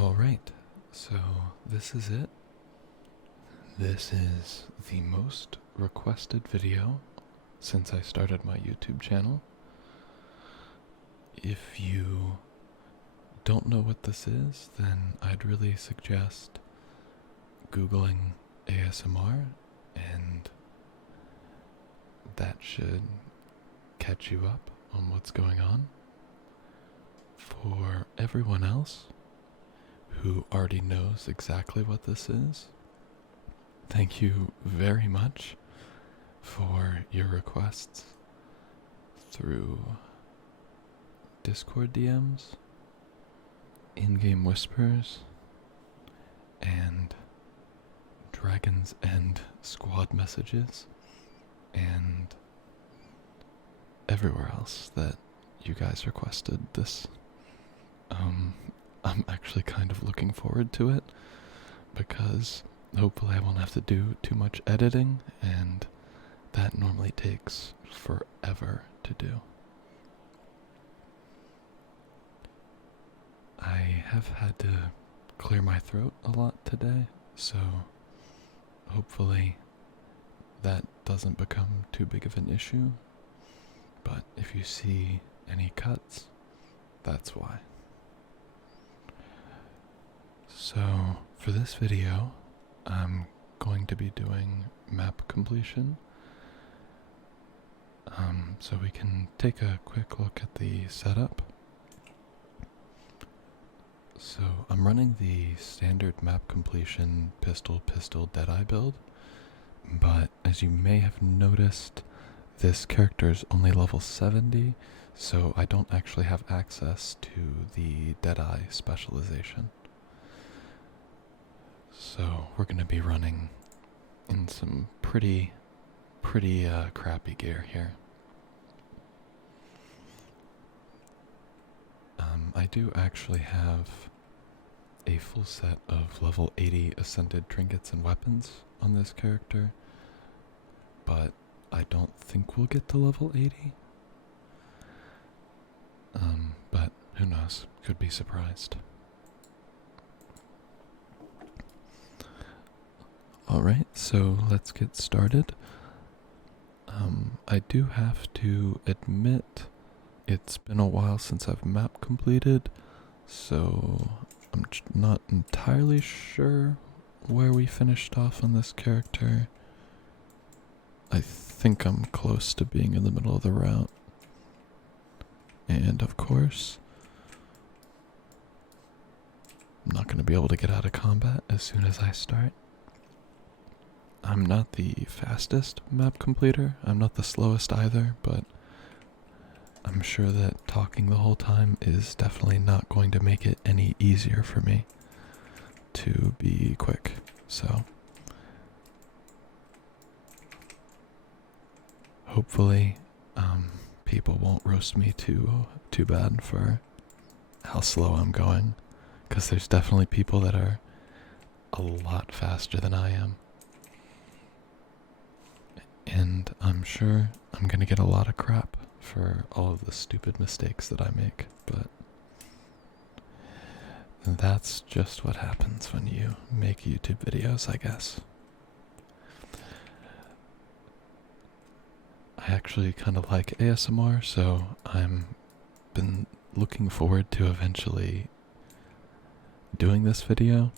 Alright, so this is it. This is the most requested video since I started my YouTube channel. If you don't know what this is, then I'd really suggest Googling ASMR, and that should catch you up on what's going on. For everyone else who already knows exactly what this is, thank you very much for your requests through Discord DMs, in-game whispers, and Dragon's End squad messages, and everywhere else that you guys requested this. I'm actually kind of looking forward to it because hopefully I won't have to do too much editing, and that normally takes forever to do. I have had to clear my throat a lot today, so hopefully that doesn't become too big of an issue, but if you see any cuts, that's why. So for this video, I'm going to be doing map completion. So we can take a quick look at the setup. So I'm running the standard map completion pistol Deadeye build, but as you may have noticed, this character is only level 70, so I don't actually have access to the Deadeye specialization. So we're going to be running in some pretty crappy gear here. I do actually have a full set of level 80 ascended trinkets and weapons on this character, but I don't think we'll get to level 80. But who knows, could be surprised. Alright, so let's get started. I do have to admit it's been a while since I've map completed, so I'm not entirely sure where we finished off on this character. I think I'm close to being in the middle of the route. And of course, I'm not going to be able to get out of combat as soon as I start. I'm not the fastest map completer, I'm not the slowest either, but I'm sure that talking the whole time is definitely not going to make it any easier for me to be quick, so hopefully people won't roast me too bad for how slow I'm going, because there's definitely people that are a lot faster than I am. And I'm sure I'm gonna get a lot of crap for all of the stupid mistakes that I make, but that's just what happens when you make YouTube videos, I guess. I actually kind of like ASMR, so I'm been looking forward to eventually doing this video.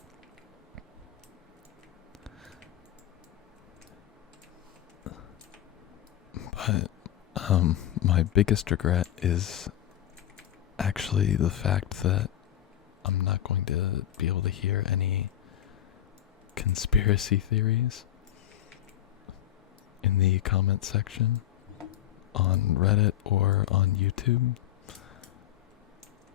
But my biggest regret is actually the fact that I'm not going to be able to hear any conspiracy theories in the comment section on Reddit or on YouTube.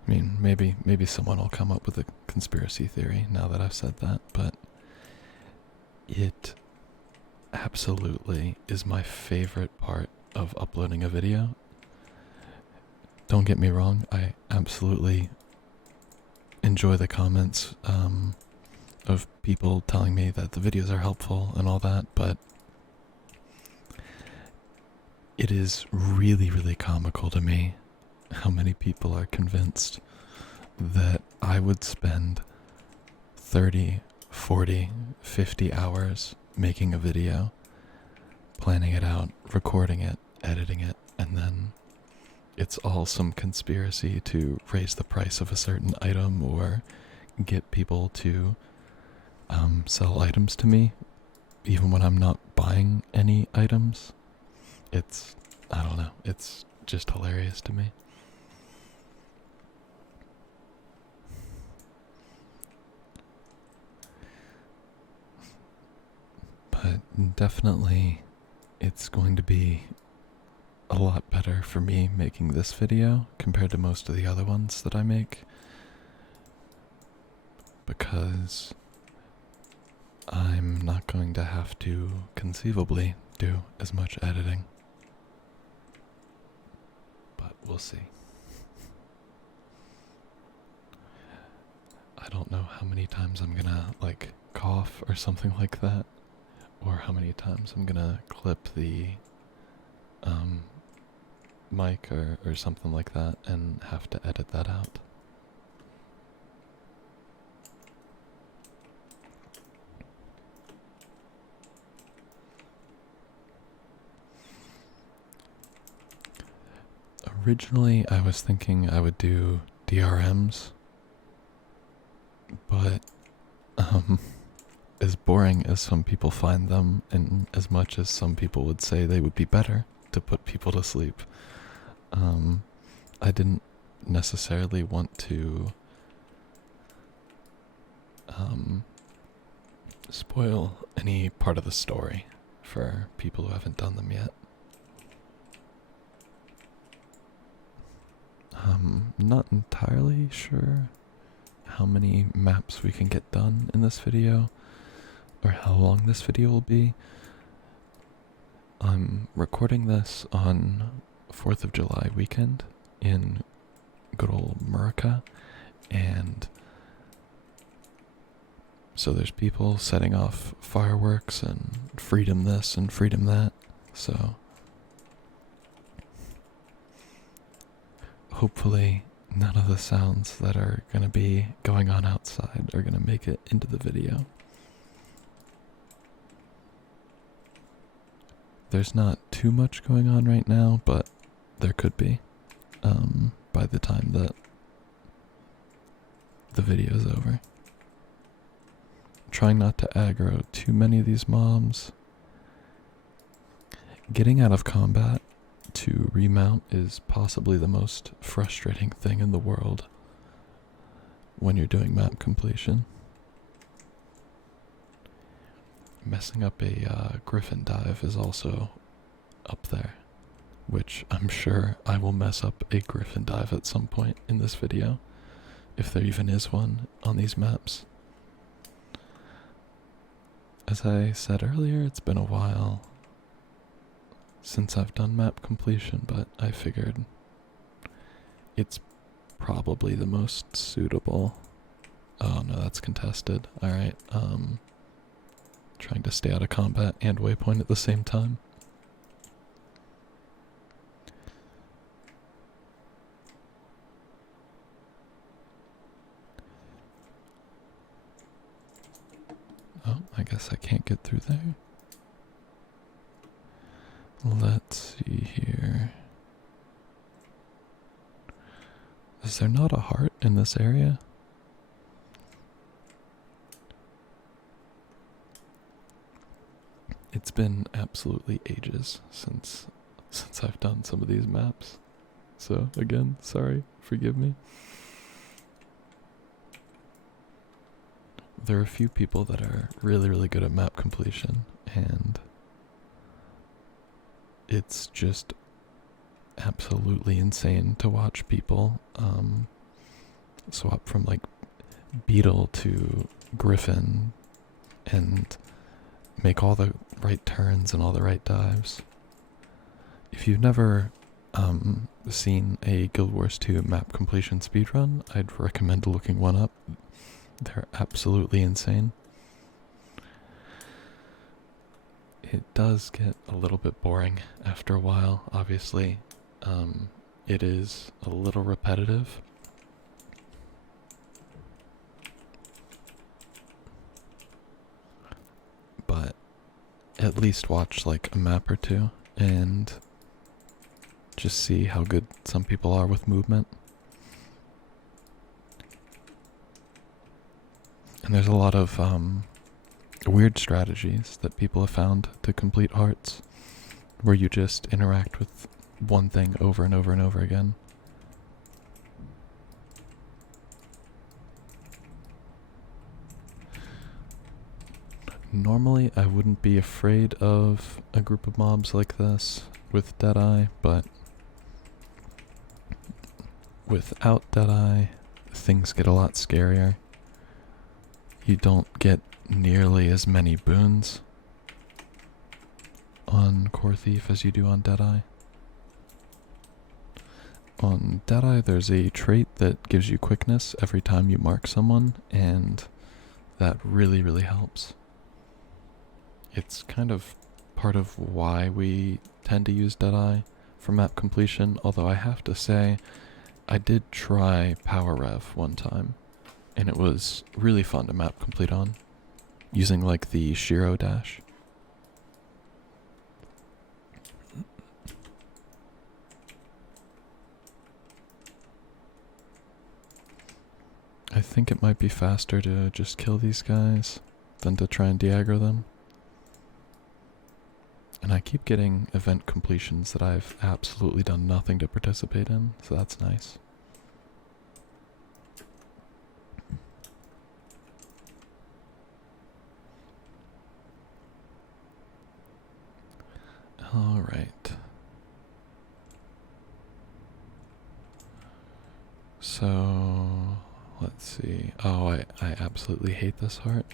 I mean, maybe someone will come up with a conspiracy theory now that I've said that, but it absolutely is my favorite part of uploading a video. Don't get me wrong, I absolutely enjoy the comments of people telling me that the videos are helpful and all that, but it is really comical to me how many people are convinced that I would spend 30, 40, 50 hours making a video, planning it out, recording it, editing it, and then it's all some conspiracy to raise the price of a certain item or get people to sell items to me, even when I'm not buying any items. I don't know, it's just hilarious to me. But definitely, it's going to be a lot better for me making this video compared to most of the other ones that I make, because I'm not going to have to conceivably do as much editing. But we'll see. I don't know how many times I'm gonna like cough or something like that, or how many times I'm gonna clip the mic or something like that and have to edit that out. Originally, I was thinking I would do DRMs, but as boring as some people find them, and as much as some people would say they would be better to put people to sleep, I didn't necessarily want to spoil any part of the story for people who haven't done them yet. Not entirely sure how many maps we can get done in this video, or how long this video will be. I'm recording this on 4th of July weekend in good old America, and so there's people setting off fireworks and freedom this and freedom that, so hopefully none of the sounds that are going to be going on outside are going to make it into the video. There's not too much going on right now, but there could be by the time that the video's over. Trying not to aggro too many of these mobs. Getting out of combat to remount is possibly the most frustrating thing in the world when you're doing map completion. Messing up a griffin dive is also up there, which I'm sure I will mess up a griffin dive at some point in this video, if there even is one on these maps. As I said earlier, it's been a while since I've done map completion, but I figured it's probably the most suitable. Oh no, that's contested. Alright, trying to stay out of combat and waypoint at the same time. Oh, I guess I can't get through there. Let's see here. Is there not a heart in this area? It's been absolutely ages since I've done some of these maps. So again, sorry, forgive me. There are a few people that are really, really good at map completion, and it's just absolutely insane to watch people swap from like beetle to griffin and make all the right turns and all the right dives. If you've never seen a Guild Wars 2 map completion speedrun, I'd recommend looking one up. They're absolutely insane. It does get a little bit boring after a while, obviously. It is a little repetitive. at least watch like a map or two and just see how good some people are with movement. And there's a lot of weird strategies that people have found to complete hearts, where you just interact with one thing over and over and over again. Normally, I wouldn't be afraid of a group of mobs like this with Deadeye, but without Deadeye, things get a lot scarier. You don't get nearly as many boons on Core Thief as you do on Deadeye. On Deadeye, there's a trait that gives you quickness every time you mark someone, and that really, really helps. It's kind of part of why we tend to use Deadeye for map completion, although I have to say, I did try Power Rev one time, and it was really fun to map complete on, using like the Shiro dash. I think it might be faster to just kill these guys than to try and de-aggro them. And I keep getting event completions that I've absolutely done nothing to participate in, so that's nice. Alright. So, let's see. Oh, I absolutely hate this heart.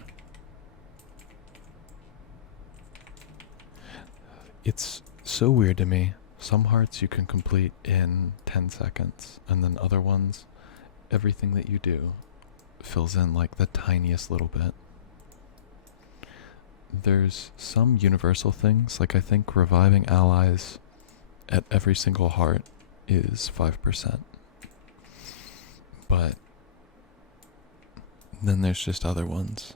It's so weird to me. Some hearts you can complete in 10 seconds, and then other ones, everything that you do fills in like the tiniest little bit. There's some universal things, like I think reviving allies at every single heart is 5%. But then there's just other ones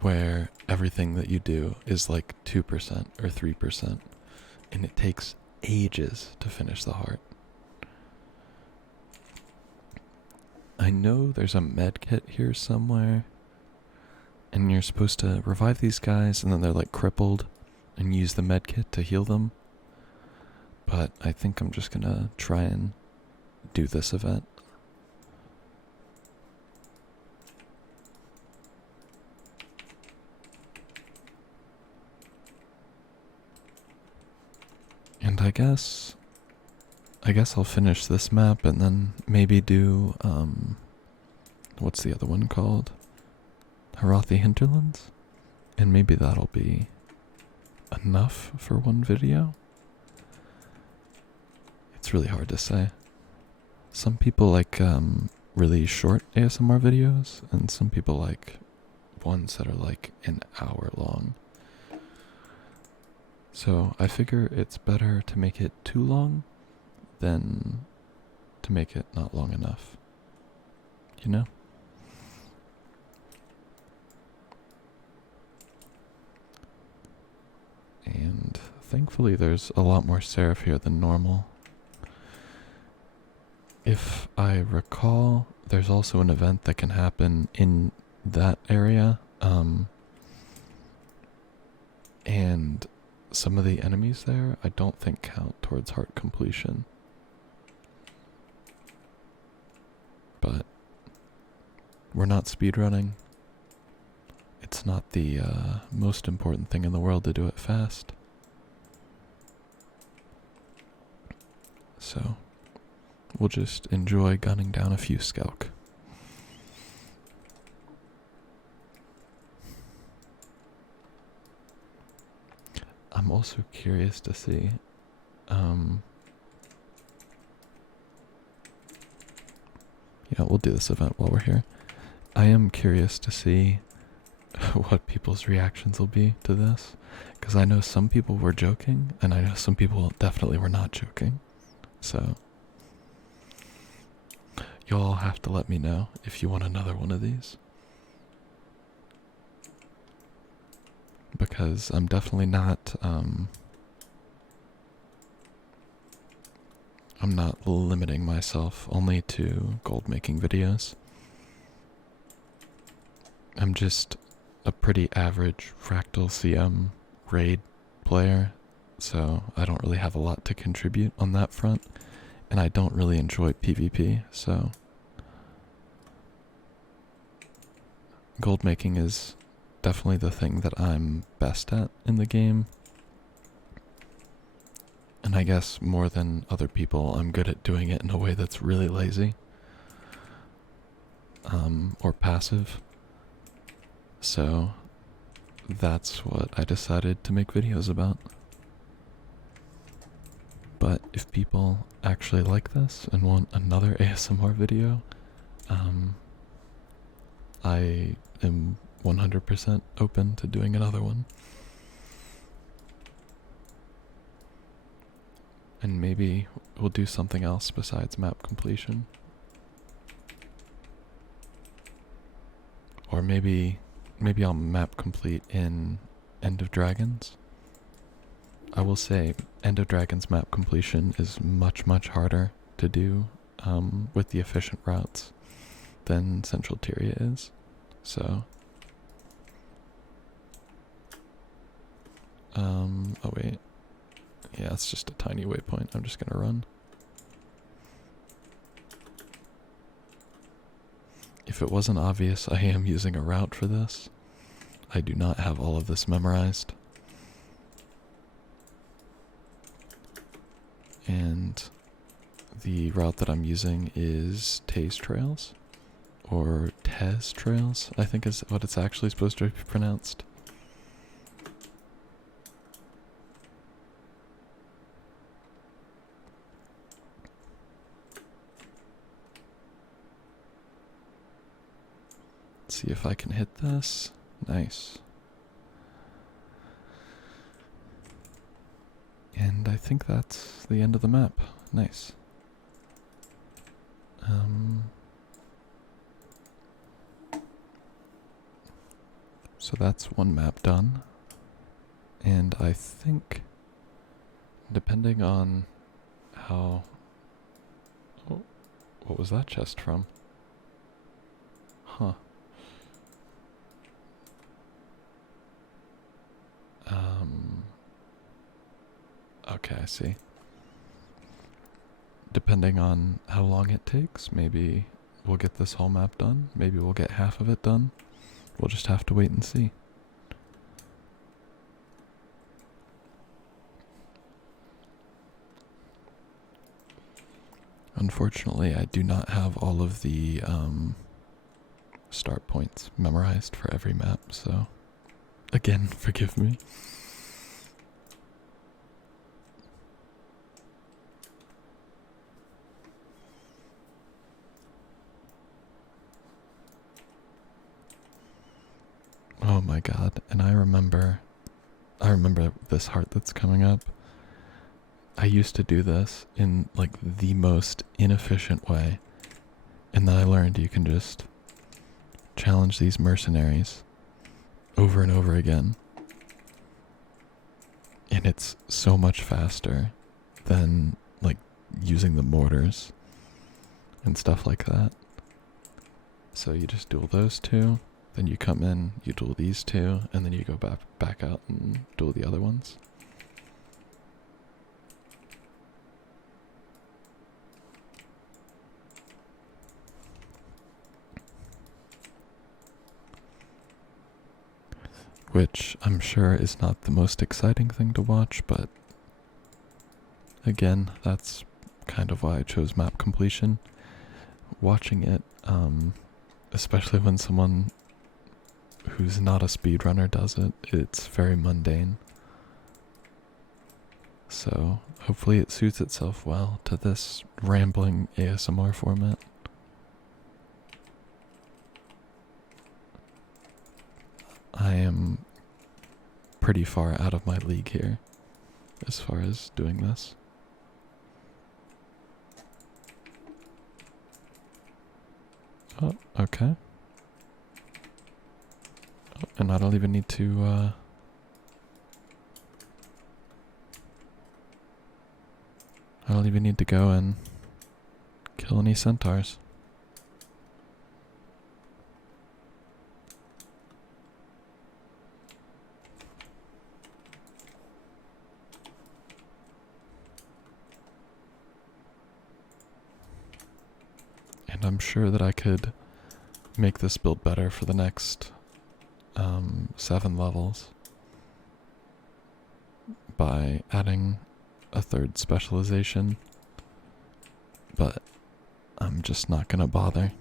where everything that you do is like 2% or 3%, and it takes ages to finish the heart. I know there's a med kit here somewhere, and you're supposed to revive these guys, and then they're like crippled, and use the med kit to heal them. But I think I'm just gonna try and do this event. And I guess I'll finish this map and then maybe do, what's the other one called? Harathi Hinterlands? And maybe that'll be enough for one video? It's really hard to say. Some people like, really short ASMR videos, and some people like ones that are like an hour long. So I figure it's better to make it too long than to make it not long enough. You know? And thankfully there's a lot more Seraph here than normal. If I recall, there's also an event that can happen in that area, and some of the enemies there I don't think count towards heart completion. But we're not speedrunning. It's not the most important thing in the world to do it fast. So we'll just enjoy gunning down a few Skelk. I'm also curious to see, yeah, we'll do this event while we're here. I am curious to see what people's reactions will be to this, because I know some people were joking, and I know some people definitely were not joking. So y'all have to let me know if you want another one of these. because I'm definitely not, I'm not limiting myself only to gold making videos. I'm just a pretty average Fractal CM raid player, so I don't really have a lot to contribute on that front, and I don't really enjoy PvP, so gold making is definitely the thing that I'm best at in the game. And I guess more than other people, I'm good at doing it in a way that's really lazy. Or passive. So that's what I decided to make videos about. But if people actually like this and want another ASMR video, I am 100% open to doing another one. And maybe we'll do something else besides map completion. Or maybe I'll map complete in End of Dragons. I will say End of Dragons map completion is much, much harder to do with the efficient routes than Central Tyria is. So, oh wait. Yeah, it's just a tiny waypoint. I'm just gonna run. If it wasn't obvious, I am using a route for this. I do not have all of this memorized. And the route that I'm using is Tez Trails, or Tez Trails, I think is what it's actually supposed to be pronounced. Let's see if I can hit this. Nice. And I think that's the end of the map. Nice. So that's one map done. And I think, depending on how... Oh, what was that chest from? Huh. Okay, I see. Depending on how long it takes, maybe we'll get this whole map done. Maybe we'll get half of it done. We'll just have to wait and see. Unfortunately, I do not have all of the start points memorized for every map, so again, forgive me. Oh my god, and I remember this heart that's coming up. I used to do this in like the most inefficient way, and then I learned you can just challenge these mercenaries over and over again, and it's so much faster than like using the mortars and stuff like that. So you just duel those two, then you come in, you duel these two, and then you go back out and duel the other ones. Which I'm sure is not the most exciting thing to watch, but again, that's kind of why I chose map completion. Watching it, especially when someone who's not a speedrunner does it, it's very mundane. So hopefully it suits itself well to this rambling ASMR format. I am pretty far out of my league here as far as doing this. Oh, okay. Oh, and I don't even need to don't even need to go and kill any centaurs. And I'm sure that I could make this build better for the next 7 levels by adding a 3rd specialization, but I'm just not gonna bother.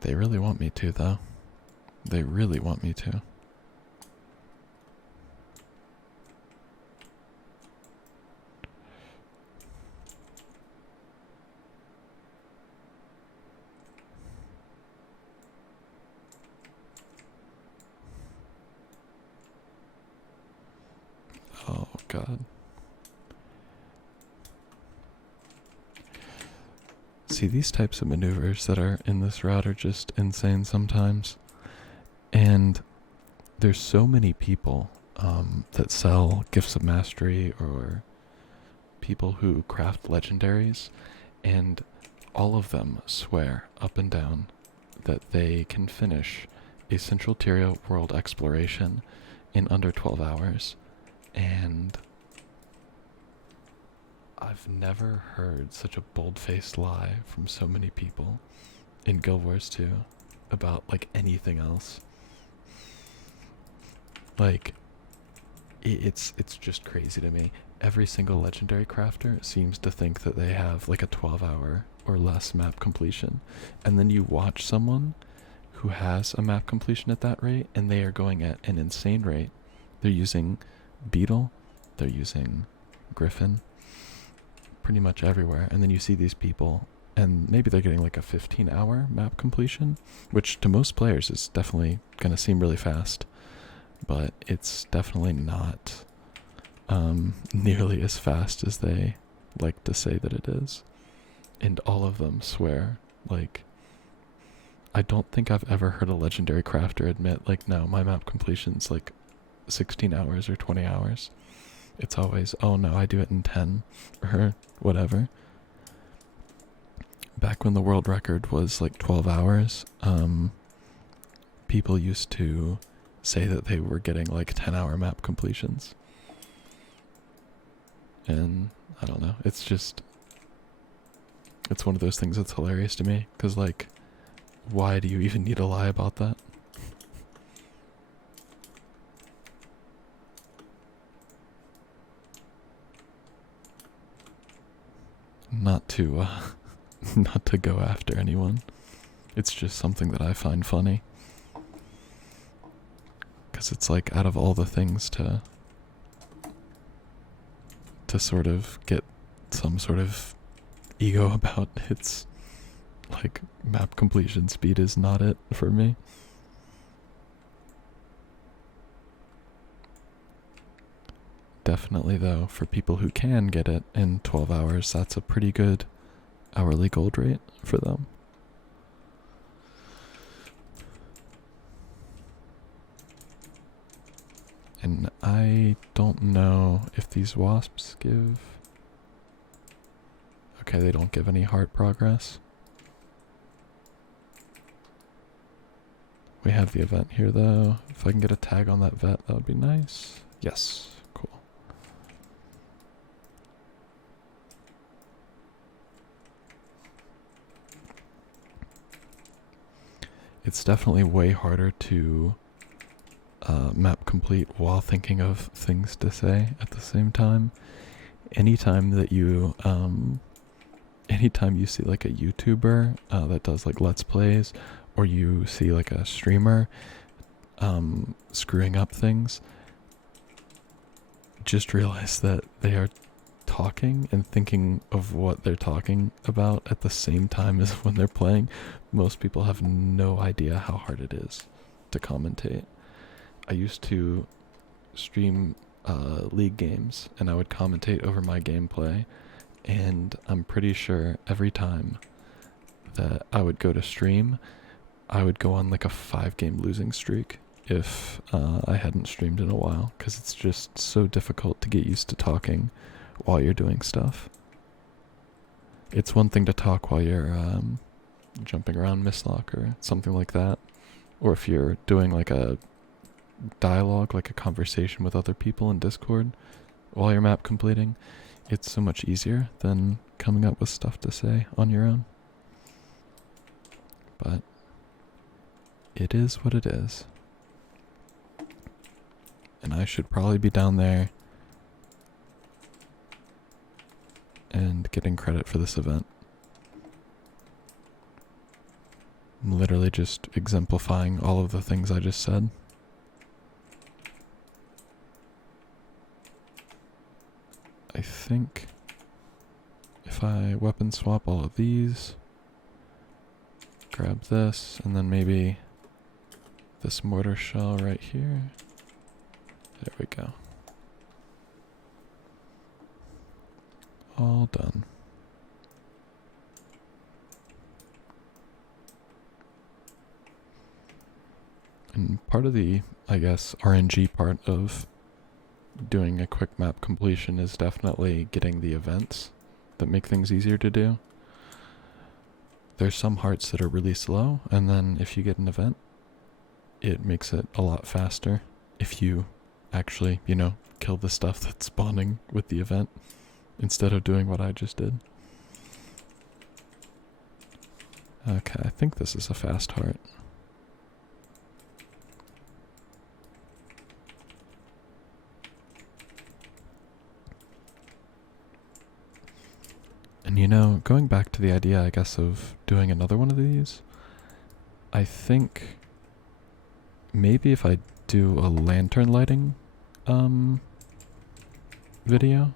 They really want me to, though. They really want me to. Oh, God. See, these types of maneuvers that are in this route are just insane sometimes. And there's so many people that sell gifts of mastery or people who craft legendaries, and all of them swear up and down that they can finish a Central Tyria world exploration in under 12 hours. And I've never heard such a bold-faced lie from so many people in Guild Wars 2 about, like, anything else. Like, it's just crazy to me. Every single legendary crafter seems to think that they have, like, a 12-hour or less map completion. And then you watch someone who has a map completion at that rate, and they are going at an insane rate. They're using Beetle, they're using Griffin, pretty much everywhere. And then you see these people, and maybe they're getting like a 15-hour map completion, which to most players is definitely going to seem really fast, but it's definitely not nearly as fast as they like to say that it is. And all of them swear, like, I don't think I've ever heard a legendary crafter admit, like, no, my map completion's like 16 hours or 20 hours. It's always, oh no, I do it in 10 or whatever. Back when the world record was like 12 hours, people used to say that they were getting like 10-hour map completions. And I don't know, it's one of those things that's hilarious to me, because, like, why do you even need to lie about that? Not to, not to go after anyone. It's just something that I find funny. Because it's like, out of all the things to sort of get some sort of ego about, it's like map completion speed is not it for me. Definitely, though, for people who can get it in 12 hours, that's a pretty good hourly gold rate for them. And I don't know if these wasps give... Okay, they don't give any heart progress. We have the event here, though. If I can get a tag on that vet, that would be nice. Yes, cool. It's definitely way harder to map complete while thinking of things to say at the same time. Anytime that you anytime you see like a YouTuber that does like Let's Plays, or you see like a streamer screwing up things, just realize that they are talking and thinking of what they're talking about at the same time as when they're playing. Most people have no idea how hard it is to commentate. I used to stream League games, and I would commentate over my gameplay, and I'm pretty sure every time that I would go to stream, I would go on like a 5-game losing streak if I hadn't streamed in a while, because it's just so difficult to get used to talking while you're doing stuff. It's one thing to talk while you're jumping around Mistlock or something like that, or if you're doing like a dialogue, like a conversation with other people in Discord while you're map completing. It's so much easier than coming up with stuff to say on your own. But it is what it is. And I should probably be down there and getting credit for this event. I'm literally just exemplifying all of the things I just said. I think if I weapon swap all of these, grab this, and then maybe this mortar shell right here. There we go. All done. And part of the, I guess, RNG part of doing a quick map completion is definitely getting the events that make things easier to do. There's some hearts that are really slow, and then if you get an event, it makes it a lot faster if you actually, kill the stuff that's spawning with the event instead of doing what I just did. Okay, I think this is a fast heart. And going back to the idea, I guess, of doing another one of these, I think maybe if I do a lantern lighting video,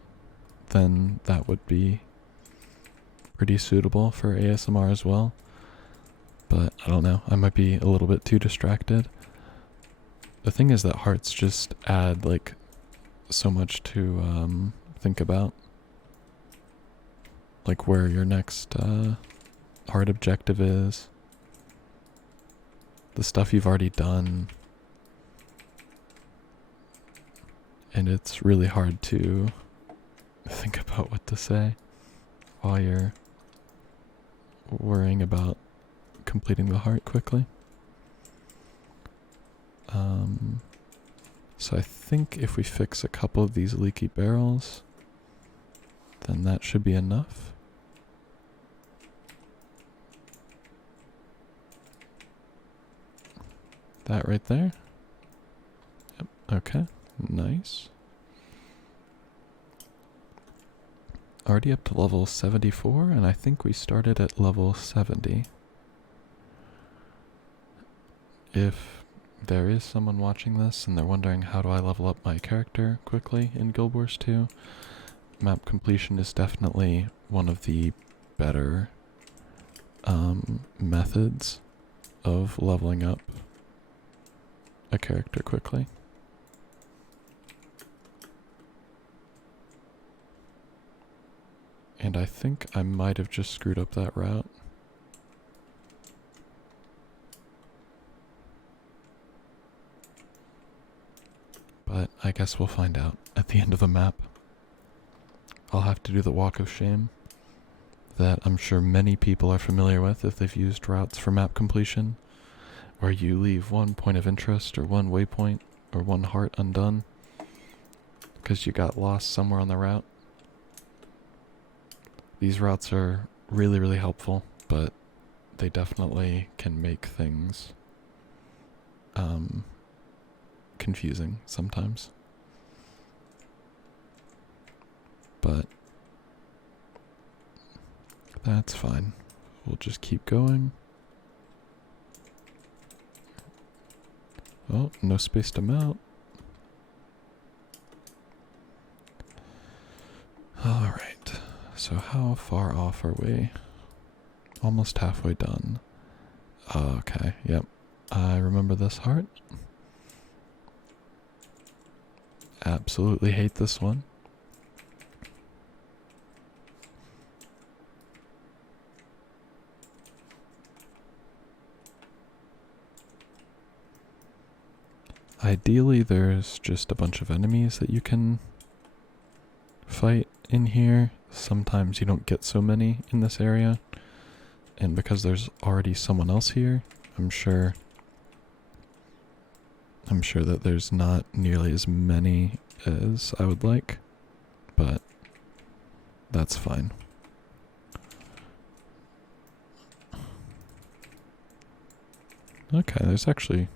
then that would be pretty suitable for ASMR as well. But I don't know, I might be a little bit too distracted. The thing is that hearts just add like so much to think about. Like where your next heart objective is, the stuff you've already done, and it's really hard to think about what to say while you're worrying about completing the heart quickly. So I think if we fix a couple of these leaky barrels, then that should be enough. That right there. Yep, okay, nice. Already up to level 74, and I think we started at level 70. If there is someone watching this and they're wondering how do I level up my character quickly in Guild Wars 2, map completion is definitely one of the better methods of leveling up a character quickly. And I think I might have just screwed up that route. But I guess we'll find out at the end of the map. I'll have to do the walk of shame that I'm sure many people are familiar with if they've used routes for map completion, where you leave one point of interest or one waypoint or one heart undone because you got lost somewhere on the route. These routes are really, really helpful, but they definitely can make things confusing sometimes. But that's fine. We'll just keep going. Oh, no space to mount. Alright, so how far off are we? Almost halfway done. Okay, yep. I remember this heart. Absolutely hate this one. Ideally, there's just a bunch of enemies that you can fight in here. Sometimes you don't get so many in this area. And because there's already someone else here, I'm sure that there's not nearly as many as I would like, but that's fine. Okay, there's actually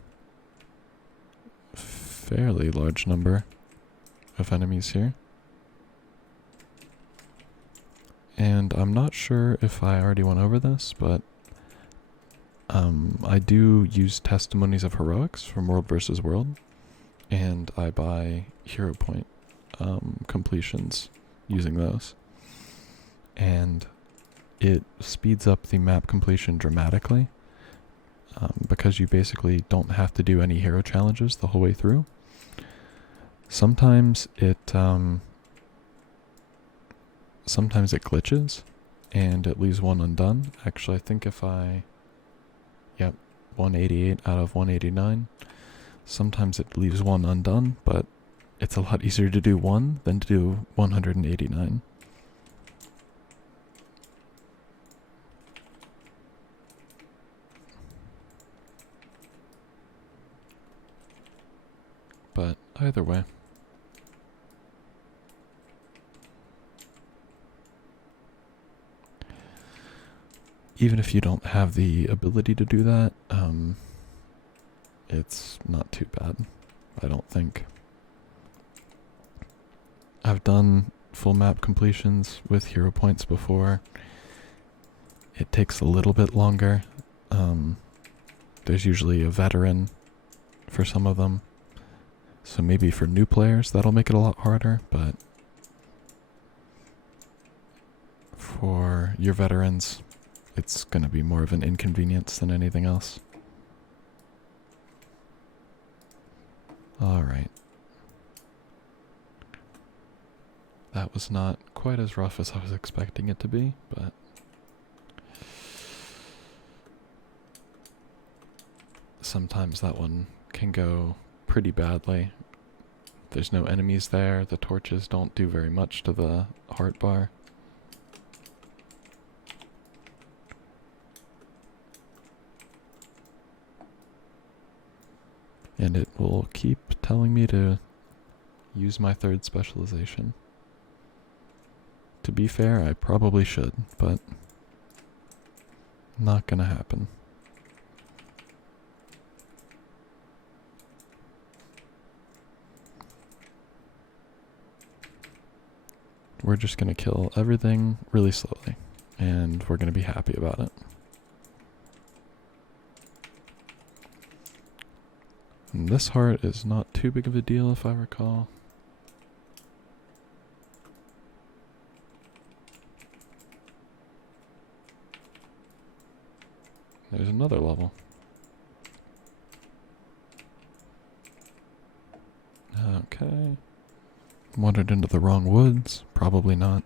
a fairly large number of enemies here. And I'm not sure if I already went over this, but I do use testimonies of heroics from World vs. World, and I buy hero point completions using those. And it speeds up the map completion dramatically, because you basically don't have to do any hero challenges the whole way through. Sometimes it glitches and it leaves one undone. Actually, I think if yep, 188 out of 189. Sometimes it leaves one undone, but it's a lot easier to do one than to do 189. But either way, even if you don't have the ability to do that, it's not too bad, I don't think. I've done full map completions with hero points before. It takes a little bit longer. There's usually a veteran for some of them. So maybe for new players that'll make it a lot harder, but for your veterans, it's going to be more of an inconvenience than anything else. Alright. That was not quite as rough as I was expecting it to be, but sometimes that one can go pretty badly. There's no enemies there, the torches don't do very much to the heart bar. And it will keep telling me to use my third specialization. To be fair, I probably should, but not gonna happen. We're just gonna kill everything really slowly, and we're gonna be happy about it. And this heart is not too big of a deal, if I recall. There's another level. Okay. Wandered into the wrong woods? Probably not.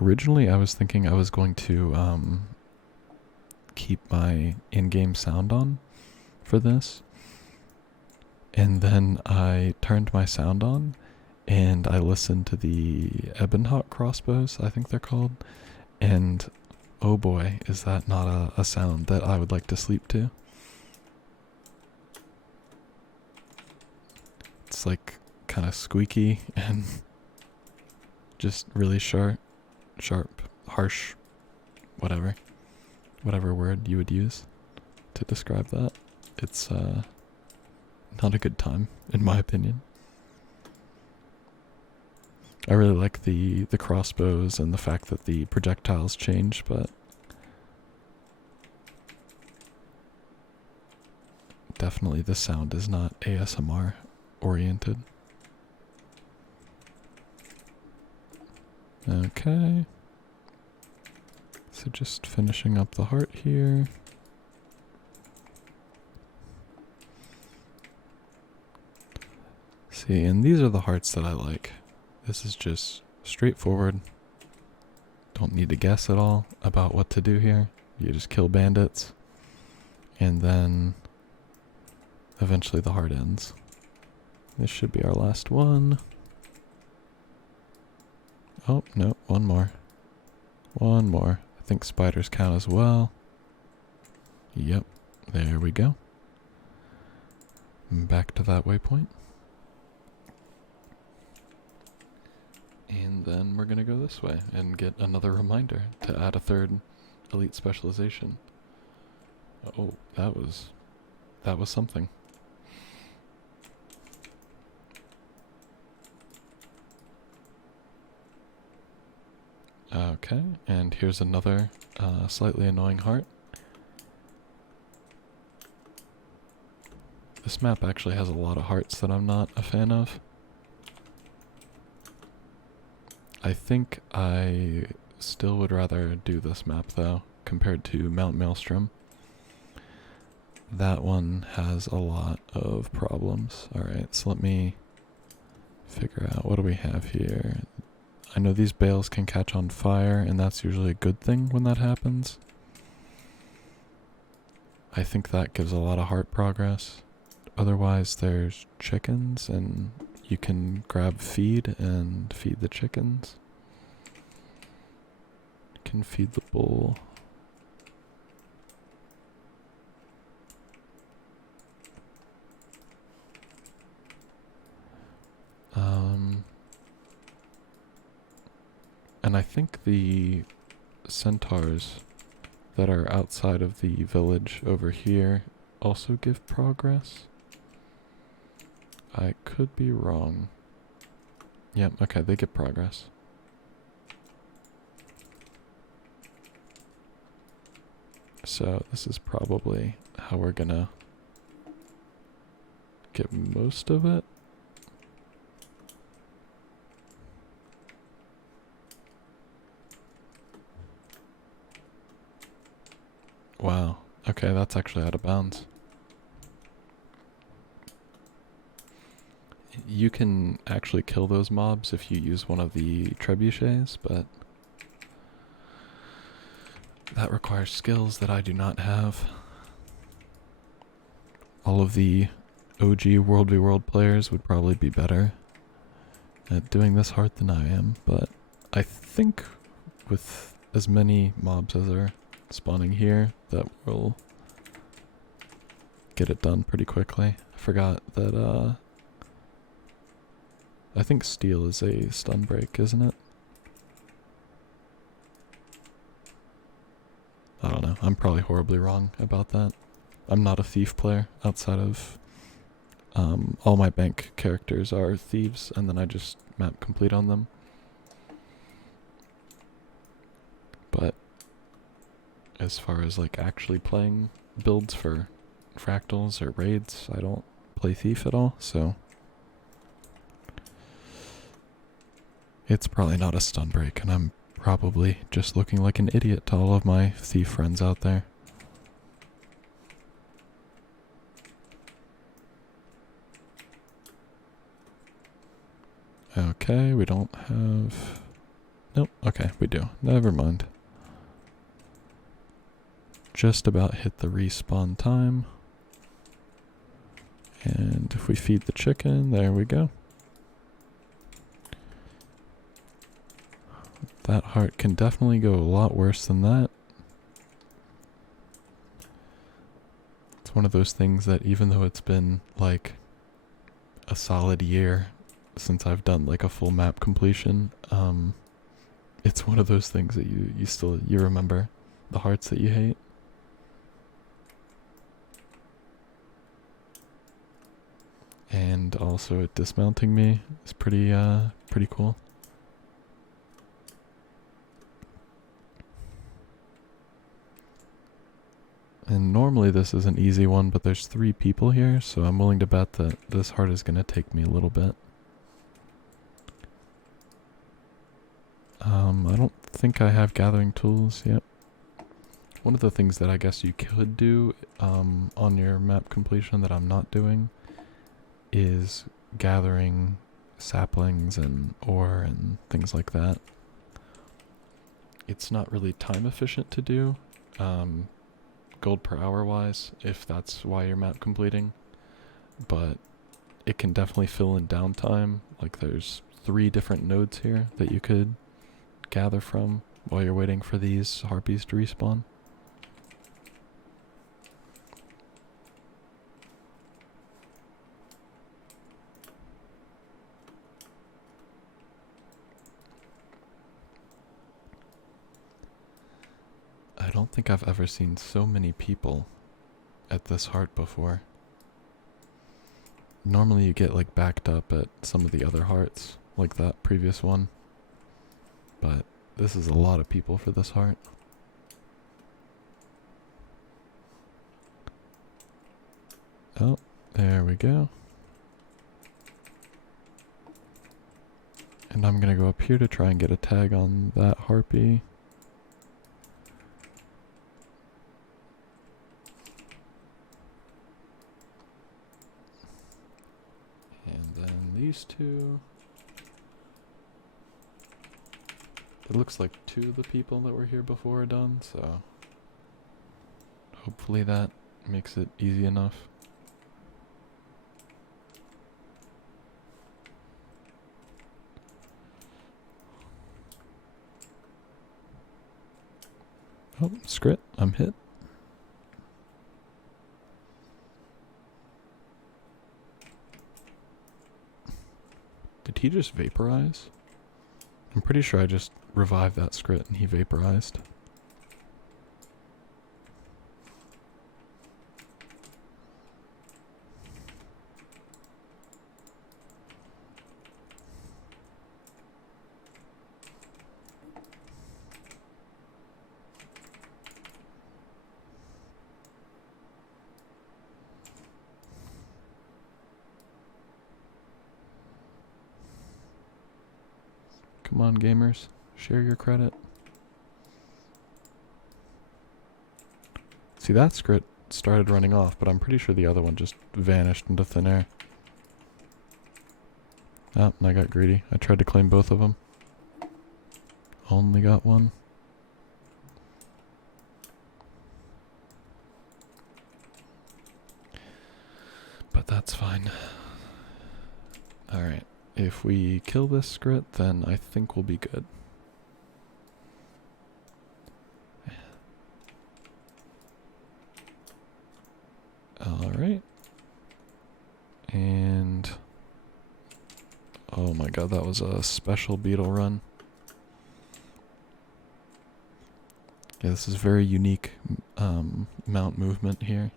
Originally, I was thinking I was going to keep my in-game sound on for this. And then I turned my sound on and I listened to the Ebonhawk crossbows, I think they're called. And oh boy, is that not a sound that I would like to sleep to. It's like kind of squeaky and just really sharp, harsh, whatever word you would use to describe that. It's not a good time, in my opinion. I really like the crossbows and the fact that the projectiles change, but definitely the sound is not ASMR oriented. Okay. So just finishing up the heart here. See, and these are the hearts that I like. This is just straightforward. Don't need to guess at all about what to do here. You just kill bandits, And then eventually the heart ends. This should be our last one. Oh, no, one more. One more. I think spiders count as well. Yep, there we go. Back to that waypoint. And then we're gonna go this way and get another reminder to add a third elite specialization. Oh, that was something. Okay, and here's another slightly annoying heart. This map actually has a lot of hearts that I'm not a fan of. I think I still would rather do this map though, compared to Mount Maelstrom. That one has a lot of problems. Alright, so let me figure out, what do we have here? I know these bales can catch on fire, and that's usually a good thing when that happens. I think that gives a lot of heart progress. Otherwise, there's chickens, and you can grab feed and feed the chickens. You can feed the bull. And I think the centaurs that are outside of the village over here also give progress. I could be wrong. Yep, okay, they get progress. So this is probably how we're gonna get most of it. Wow, okay, that's actually out of bounds. You can actually kill those mobs if you use one of the trebuchets, but that requires skills that I do not have. All of the OG World v World players would probably be better at doing this hard than I am, but I think with as many mobs as are spawning here, that will get it done pretty quickly. I forgot that, I think steel is a stun break, isn't it? I don't know. I'm probably horribly wrong about that. I'm not a thief player outside of all my bank characters are thieves, and then I just map complete on them. But as far as like actually playing builds for fractals or raids, I don't play thief at all, so it's probably not a stun break, and I'm probably just looking like an idiot to all of my thief friends out there. Okay, we don't have... Nope, okay, we do. Never mind. Just about hit the respawn time. And if we feed the chicken, there we go. That heart can definitely go a lot worse than that. It's one of those things that even though it's been like a solid year since I've done like a full map completion, it's one of those things that you remember the hearts that you hate. And also it dismounting me is pretty cool. And normally this is an easy one, but there's 3 people here, so I'm willing to bet that this heart is gonna take me a little bit. I don't think I have gathering tools yet. One of the things that I guess you could do on your map completion that I'm not doing is gathering saplings and ore and things like that. It's not really time efficient to do. gold per hour wise, if that's why you're map completing. But it can definitely fill in downtime. Like there's 3 different nodes here that you could gather from while you're waiting for these harpies to respawn. I don't think I've ever seen so many people at this heart before. Normally you get like backed up at some of the other hearts, like that previous one. But this is a lot of people for this heart. Oh, there we go. And I'm gonna go up here to try and get a tag on that harpy. And then these 2. It looks like 2 of the people that were here before are done, so hopefully that makes it easy enough. Oh, Scrit, I'm hit. Did he just vaporize? I'm pretty sure I just revived that Scrit and he vaporized. Come on, gamers. Share your credit. See, that Scrit started running off, but I'm pretty sure the other one just vanished into thin air. Oh, and I got greedy. I tried to claim both of them. Only got one. But that's fine. Alright. If we kill this Scrit, then I think we'll be good. Alright. And... oh my god, that was a special beetle run. Yeah, this is very unique mount movement here.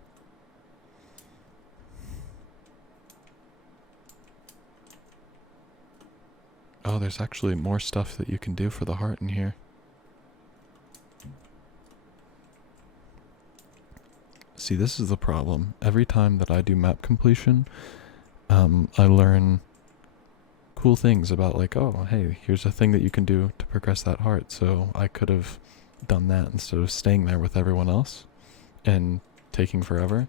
Oh, there's actually more stuff that you can do for the heart in here. See, this is the problem. Every time that I do map completion, I learn cool things about like, oh, hey, here's a thing that you can do to progress that heart. So I could have done that instead of staying there with everyone else and taking forever.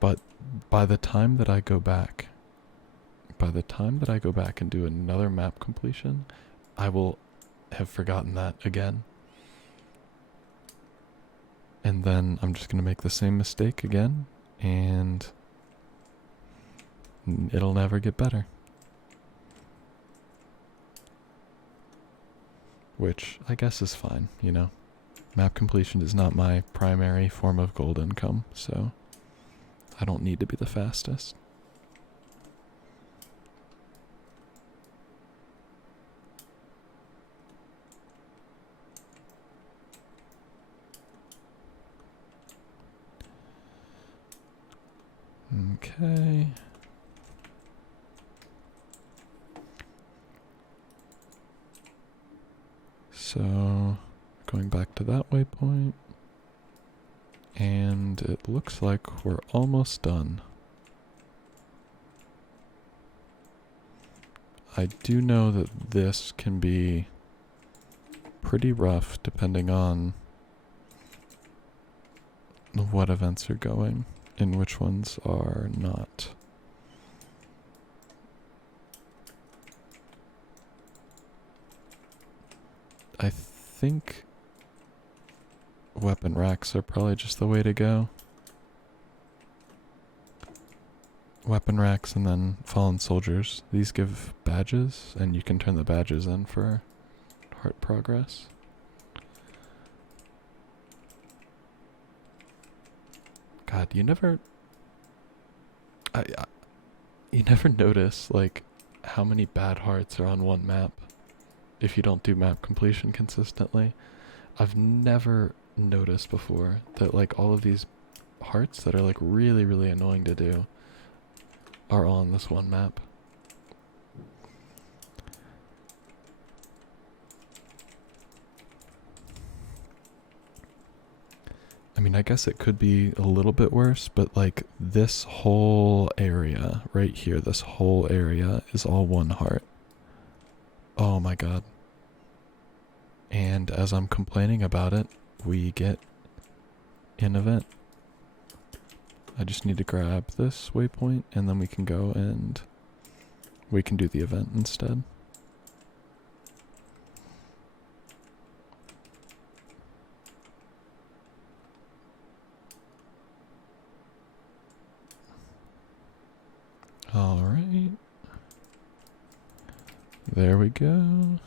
But by the time that I go back and do another map completion, I will have forgotten that again. And then I'm just going to make the same mistake again, and it'll never get better. Which I guess is fine, you know. Map completion is not my primary form of gold income, so I don't need to be the fastest. Okay. So, going back to that waypoint, and it looks like we're almost done. I do know that this can be pretty rough depending on what events are going and which ones are not. I think weapon racks are probably just the way to go. Weapon racks and then fallen soldiers. These give badges, and you can turn the badges in for heart progress. God, you never you never notice like how many bad hearts are on one map if you don't do map completion consistently. I've never noticed before that like all of these hearts that are like really, really annoying to do are on this one map. I mean, I guess it could be a little bit worse, but like this whole area right here, this whole area is all one heart. Oh my god. And as I'm complaining about it, we get an event. I just need to grab this waypoint and then we can go and we can do the event instead. Alright. There we go.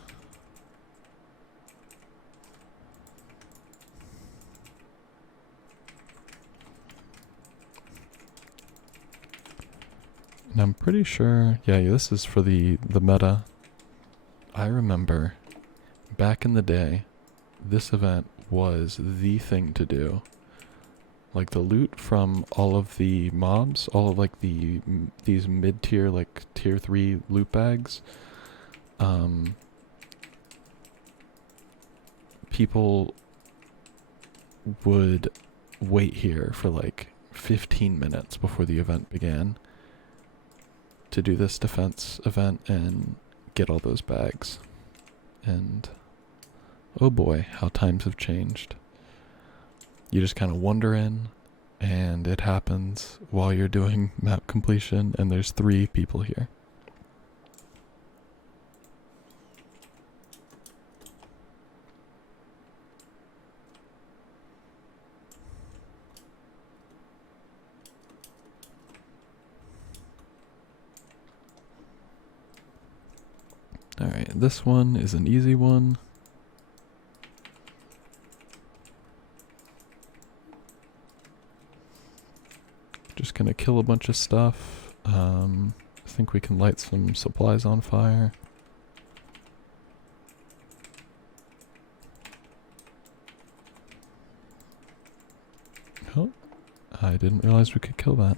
And I'm pretty sure, yeah, this is for the meta. I remember back in the day, this event was the thing to do. Like the loot from all of the mobs, all of like these mid-tier, like tier 3 loot bags, people would wait here for like 15 minutes before the event began to do this defense event and get all those bags. And oh boy, how times have changed. You just kind of wander in, and it happens while you're doing map completion, and there's 3 people here. Alright, this one is an easy one. Just gonna kill a bunch of stuff. I think we can light some supplies on fire. Oh, I didn't realize we could kill that.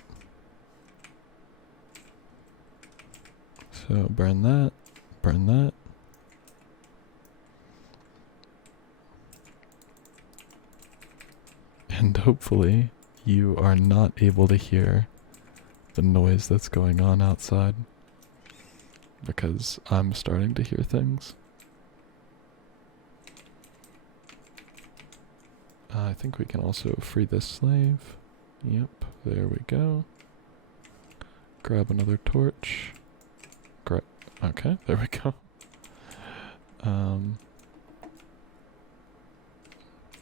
So burn that, burn that. And hopefully you are not able to hear the noise that's going on outside, because I'm starting to hear things. I think we can also free this slave. Yep, there we go. Grab another torch. Okay, there we go.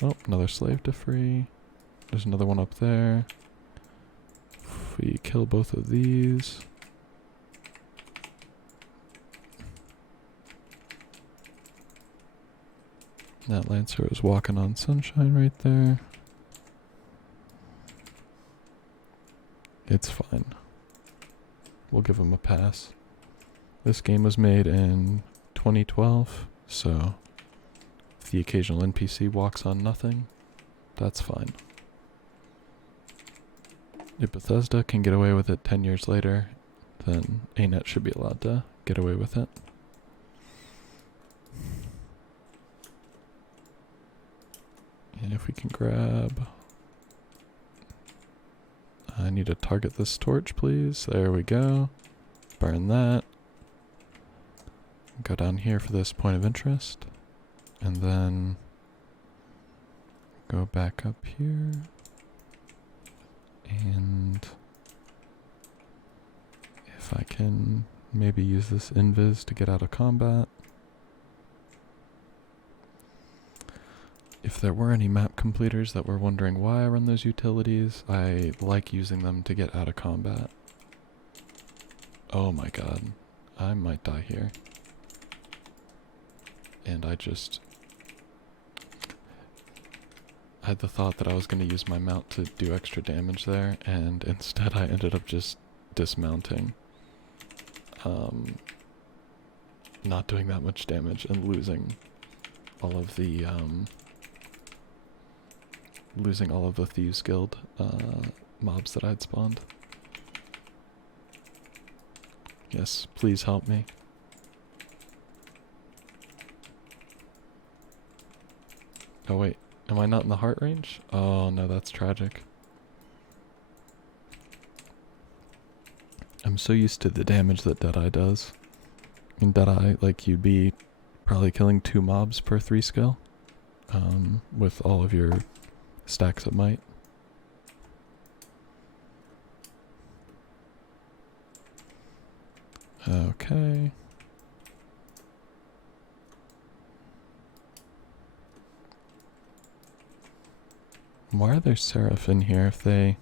Oh, another slave to free. There's another one up there. If we kill both of these. That Lancer is walking on sunshine right there. It's fine. We'll give him a pass. This game was made in 2012, so if the occasional NPC walks on nothing, that's fine. If Bethesda can get away with it 10 years later, then ANET should be allowed to get away with it. And if we can grab... I need to target this torch, please. There we go. Burn that. Go down here for this point of interest. And then go back up here. And if I can maybe use this invis to get out of combat. If there were any map completers that were wondering why I run those utilities, I like using them to get out of combat. Oh my god, I might die here. And I had the thought that I was going to use my mount to do extra damage there, and instead I ended up just dismounting. Not doing that much damage and losing all of the Thieves Guild mobs that I'd spawned. Yes, please help me. Oh wait, am I not in the heart range? Oh no, that's tragic. I'm so used to the damage that Deadeye does. In Deadeye, like, you'd be probably killing 2 mobs per 3 skill. With all of your stacks of might. Okay. Why are there Seraph in here if they...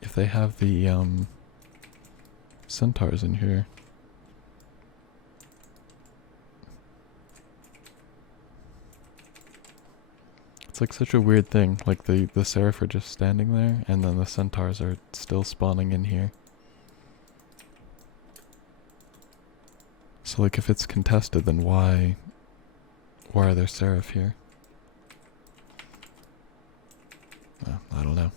If they have the, centaurs in here? It's like such a weird thing, like the Seraph are just standing there, and then the centaurs are still spawning in here. So like if it's contested, then why are there Seraph here? I don't know.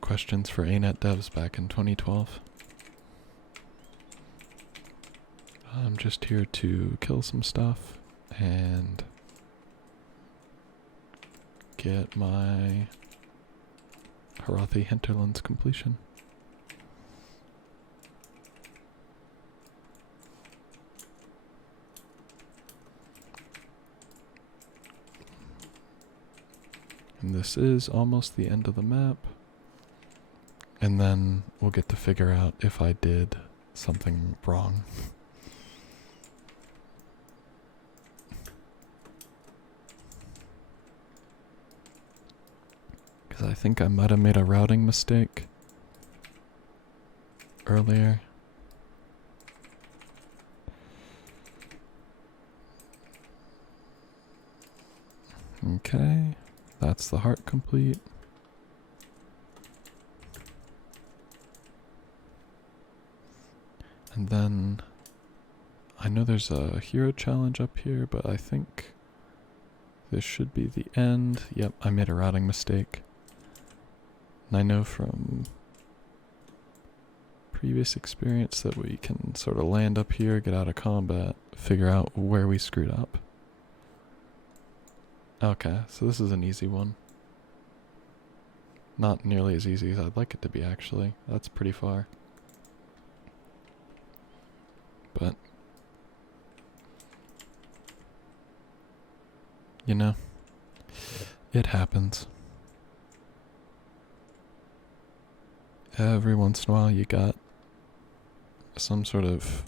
Questions for ANET devs back in 2012. I'm just here to kill some stuff and get my Harathi Hinterlands completion. And this is almost the end of the map. And then we'll get to figure out if I did something wrong. Because I think I might have made a routing mistake earlier. Okay, that's the heart complete. And then I know there's a hero challenge up here, but I think this should be the end. Yep, I made a routing mistake. And I know from previous experience that we can sort of land up here, get out of combat, figure out where we screwed up. Okay, so this is an easy one. Not nearly as easy as I'd like it to be, actually. That's pretty far. But, you know, it happens. Every once in a while you got some sort of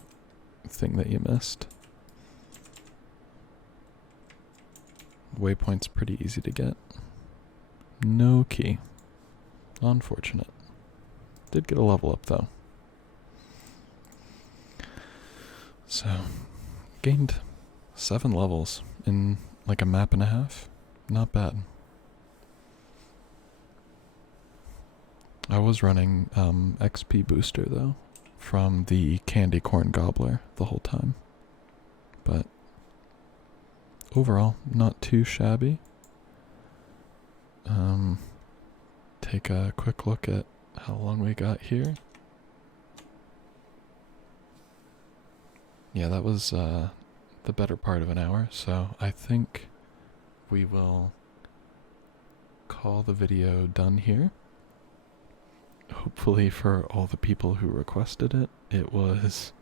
thing that you missed. Waypoint's pretty easy to get. No key. Unfortunate. Did get a level up though. So, gained 7 levels in like a map and a half. Not bad. I was running XP booster though from the candy corn gobbler the whole time. But overall, not too shabby. Take a quick look at how long we got here. Yeah, that was the better part of an hour, so I think we will call the video done here. Hopefully for all the people who requested it, it was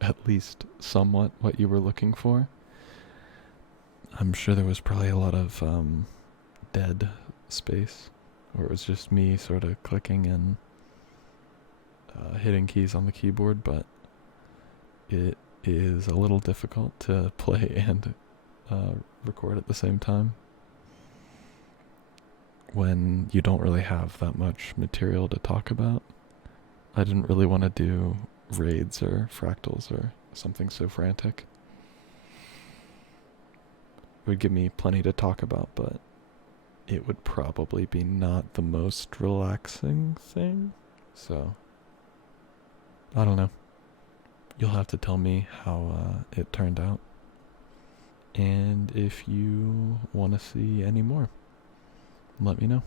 at least somewhat what you were looking for. I'm sure there was probably a lot of dead space, or it was just me sort of clicking and hitting keys on the keyboard, but it is a little difficult to play and record at the same time when you don't really have that much material to talk about. I didn't really want to do raids or fractals or something so frantic. It would give me plenty to talk about, but it would probably be not the most relaxing thing. So, I don't know. You'll have to tell me how it turned out. And if you want to see any more, let me know.